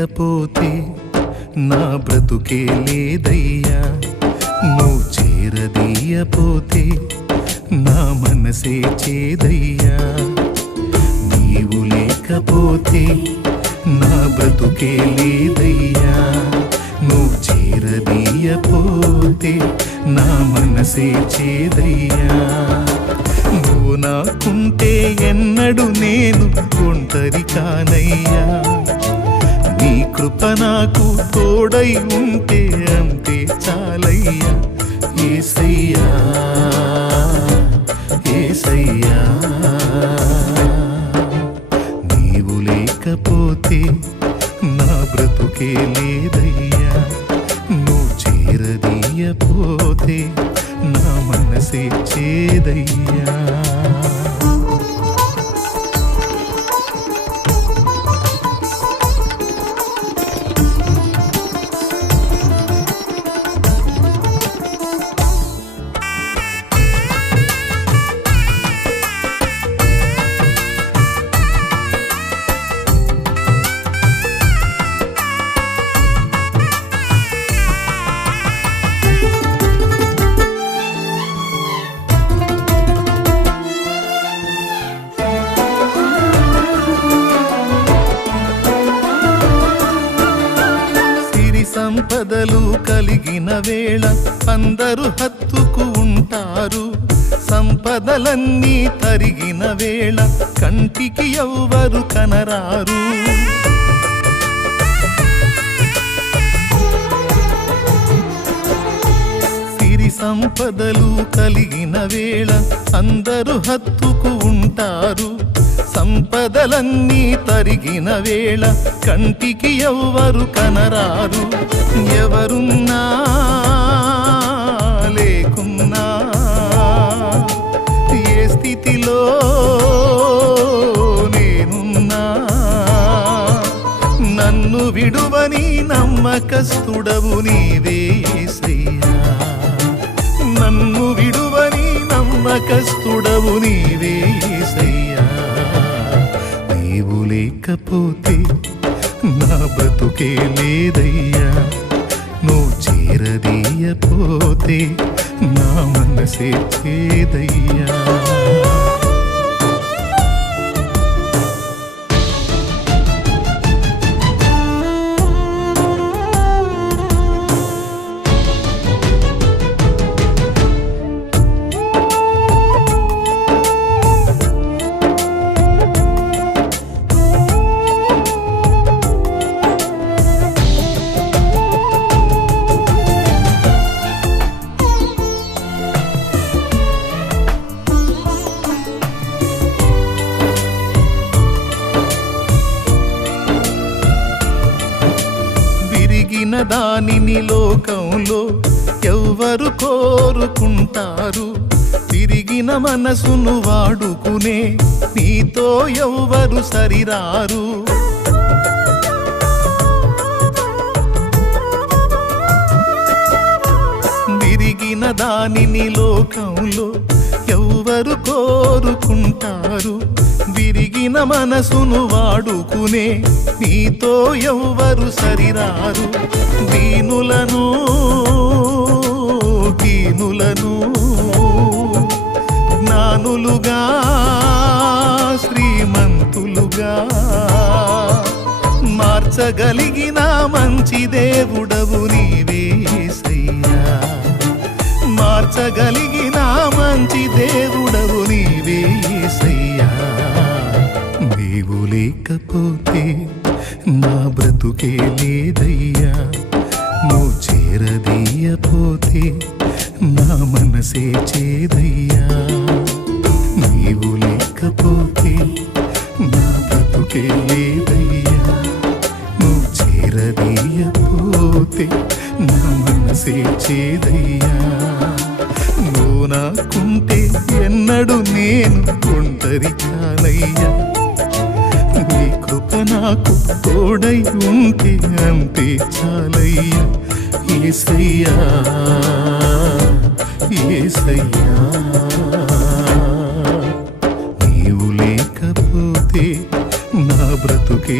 లేకపోతే నా బ్రతుకే లేదయ్యా, నువ్వు చేరదీయపోతే నా మనసే చేదయ్యా. నీవు లేకపోతే నా బ్రతుకే లేదయ్యా, నువ్వు చేరదీయపోతే నా మనసే చేదయ్యా. నువ్వు నాకుంటే ఎన్నడు నేను ఒంటరి కానయ్యా, నీ కృప నాకు తోడై ఉంటే అంతే చాలయ్యా. యేసయ్యా యేసయ్యా, నీవు లేకపోతే నా బ్రతుకే లేదయ్యా, నువ్వు చేరదీయపోతే నా మనసే చేదయ్యా. సంపదలు కలిగిన వేళ అందరూ హత్తుకు ఉంటారు, సంపదలన్నీ తరిగిన వేళ కంటికి ఎవ్వరు కనరారు. సిరి సంపదలు కలిగిన వేళ అందరూ హత్తుకు ఉంటారు, సంపదలన్నీ తరిగిన వేళ కంటికి ఎవ్వరు కనరారు. ఎవరున్నా లేకున్నా ఏ స్థితిలో నేనున్నా నన్ను విడువని నమ్మకస్తుడవు నీవే యేసయ్యా, నన్ను విడువని నమ్మకస్తుడవు నీవే యేసయ్యా. నీవు లేకపోతే నా బ్రతుకే లేదయ్యా, నువ్వు చేరదీయపోతే నా మనసే చేదయ్యా. దానిని లోకంలో ఎవ్వరు కోరుకుంటారు, తిరిగిన మనసును వాడుకునే నీతో ఎవ్వరు సరిరారు. తిరిగిన దానిని లోకంలో ఎవ్వరు కోరుకుంటారు, విరిగిన మనసును వాడుకునే నీతో ఎవ్వరు సరిరారు. దీనులను దీనులను జ్ఞానులుగా శ్రీమంతులుగా మార్చగలిగిన మంచి దేవుడవు నీవే యేసయ్యా, మార్చగలిగిన మంచి దేవుడవు నీవే యేసయ్యా. నీవు లేకపోతే నా బ్రతుకే లేదయ్యా, నువ్వు చేరదీయపోతే నా మనసే చేదయ్యా. నీవు లేకపోతే నా బ్రతుకే లేదయ్యా, నువ్వు చేరదీయపోతే నా మనసే చేదయ్యా. నువ్వు నాకుంటే ఎన్నడు నేను ఒంటరి కానయ్యా, నీ కృప నాకు తోడై ఉంటే అంతే చాలయ్యా. యేసయ్యా యేసయ్యా, నీవు లేకపోతే నా బ్రతుకే